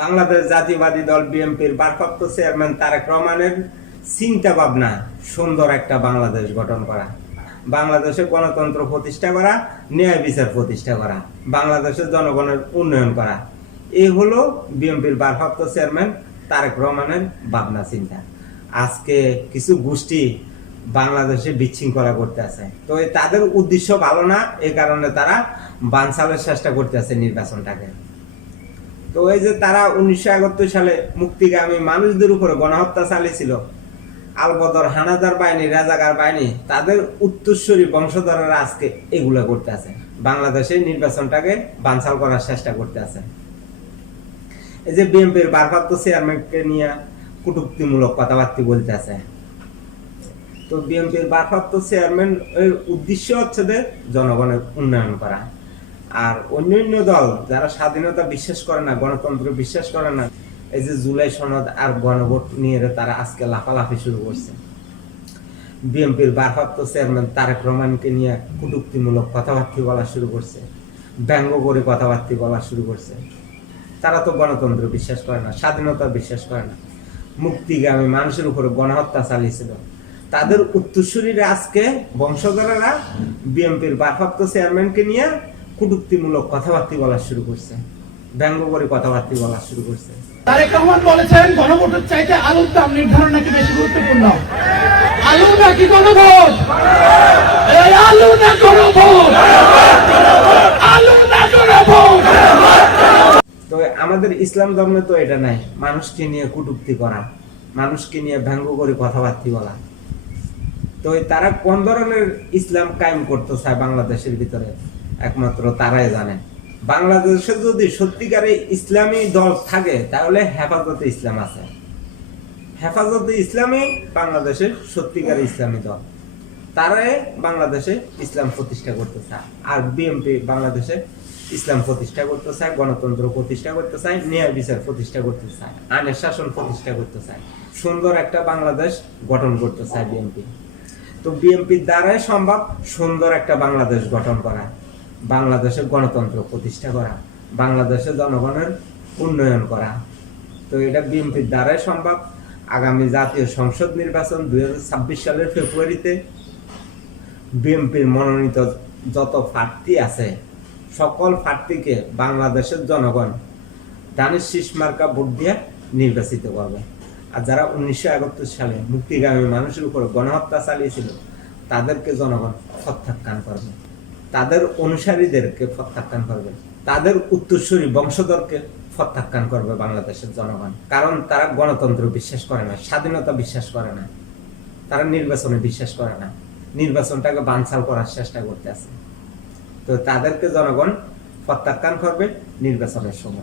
বাংলাদেশ জাতীয়বাদী দল বিএনপির ভারপ্রাপ্ত চেয়ারম্যান তারেক রহমানের চিন্তা ভাবনা, সুন্দর একটা বাংলাদেশ গঠন করা। বাংলাদেশে গণতন্ত্র প্রতিষ্ঠা করা, ন্যায় বিচার প্রতিষ্ঠা করা, বাংলাদেশের জনগণের উন্নয়ন করা। এই হলো বিএনপির ভারপ্রাপ্ত চেয়ারম্যান তারেক রহমানের ভাবনা, চিন্তা। আজকে কিছু গোষ্ঠী বাংলাদেশে বিশৃঙ্খলা করতে আছে। তো তাদের উদ্দেশ্য ভালো না এই কারণে তারা বানসালের চেষ্টা করতে আছে নির্বাচনটাকে। তো এই যে তারা উনিশশো একাত্তর সালে মুক্তিগামী মানুষদের উপরে গণহত্যা চালিয়েছিল। আলবদর হানাদার বাহিনী, রাজাকার বাহিনী, তাদের উত্তরস্বরী বংশধররা আজকে এগুলা করতে আছে। বাংলাদেশে নির্বাচনটাকে বানচাল করার চেষ্টা করতে আছে। এই যে বিএনপির ভারপ্রাপ্ত চেয়ারম্যানকে নিয়ে কটুক্তিমূলক কথাবার্তা বলতে আছে। তো বিএনপির ভারপ্রাপ্ত চেয়ারম্যান এর উদ্দেশ্য হচ্ছে যে জনগণের উন্নয়ন করা। আর অন্যান্য দল যারা স্বাধীনতা বিশ্বাস করে না, গণতন্ত্র বিশ্বাস করে না, এই যে জুলাই সনদ আর গণভোট নিয়ে তারা আজকে লাফালাফি শুরু করছে। বিএনপির ভারপ্রাপ্ত চেয়ারম্যান তারেক রহমানকে নিয়ে কটুক্তিমূলক কথাবার্তা বলা শুরু করছে, ব্যঙ্গ করে কথাবার্তা বলা শুরু করছে। তারা তো গণতন্ত্র বিশ্বাস করে না, স্বাধীনতা বিশ্বাস করে না। মুক্তিগামী মানুষের উপরে গণহত্যা চালিয়েছিল। তাদের উত্তরসূরিরা আজকে বংশধরেরা বিএনপির ভারপ্রাপ্ত চেয়ারম্যানকে নিয়ে কটুক্তিমূলক কথাবার্তা বলা শুরু করছে। ব্যঙ্গ করে কথাবার্তা বলা শুরু করছে। তারেক রহমান বলেছেন গণভোটের চাইতে আলুর দাম নির্ধারণ নাকি বেশি গুরুত্বপূর্ণ? আলু নাকি গণভোট? আলু না গণভোট? আলু না গণভোট? তো আমাদের ইসলাম ধর্মে তো এটা নাই মানুষকে নিয়ে কটুক্তি করা মানুষকে নিয়ে ব্যঙ্গ করে কথাবার্তা বলা। তো তারা কোন ধরনের ইসলাম কায়েম করতে চায় বাংলাদেশের ভিতরে? একমাত্র তারাই জানে। বাংলাদেশে যদি সত্যিকারে ইসলামী দল থাকে, তাহলে হেফাজতে ইসলাম আছে। হেফাজতে ইসলামী বাংলাদেশের সত্যিকার ইসলামী দল। তারাই বাংলাদেশে ইসলাম প্রতিষ্ঠা করতে চায় আর বিএনপি বাংলাদেশে ইসলাম প্রতিষ্ঠা করতে চায় গণতন্ত্র প্রতিষ্ঠা করতে চায় ন্যায় বিচার প্রতিষ্ঠা করতে চায় আইনের শাসন প্রতিষ্ঠা করতে চায় সুন্দর একটা বাংলাদেশ গঠন করতে চায় বিএনপি। তো বিএনপির দ্বারাই সম্ভব সুন্দর একটা বাংলাদেশ গঠন করা। বাংলাদেশের গণতন্ত্র প্রতিষ্ঠা করা, বাংলাদেশের জনগণের উন্নয়ন করা। তো এটা বিএনপির দ্বারাই সম্ভব। আগামী জাতীয় সংসদ নির্বাচন দুই ছাব্বিশ সালের ফেব্রুয়ারিতে বিএনপির মনোনীত যত প্রার্থী আছে, সকল প্রার্থীকে বাংলাদেশের জনগণ দানিশ শীষ মার্কা ভোট দিয়ে নির্বাচিত করবে। আর যারা উনিশশো একাত্তর সালে মুক্তিগামী মানুষের উপর গণহত্যা চালিয়েছিল, তাদেরকে জনগণ প্রত্যাখ্যান করবে। তাদের অনুসারীদেরকে প্রত্যাখ্যান করবে। তাদের উত্তরসূরি বংশধরকে প্রত্যাখ্যান করবে বাংলাদেশের জনগণ। কারণ তারা গণতন্ত্র বিশ্বাস করে না, স্বাধীনতা বিশ্বাস করে না। তারা নির্বাচনে বিশ্বাস করে না। নির্বাচনটাকে বানচাল করার চেষ্টা করতে আছে। তো তাদেরকে জনগণ প্রত্যাখ্যান করবে নির্বাচনের সময়।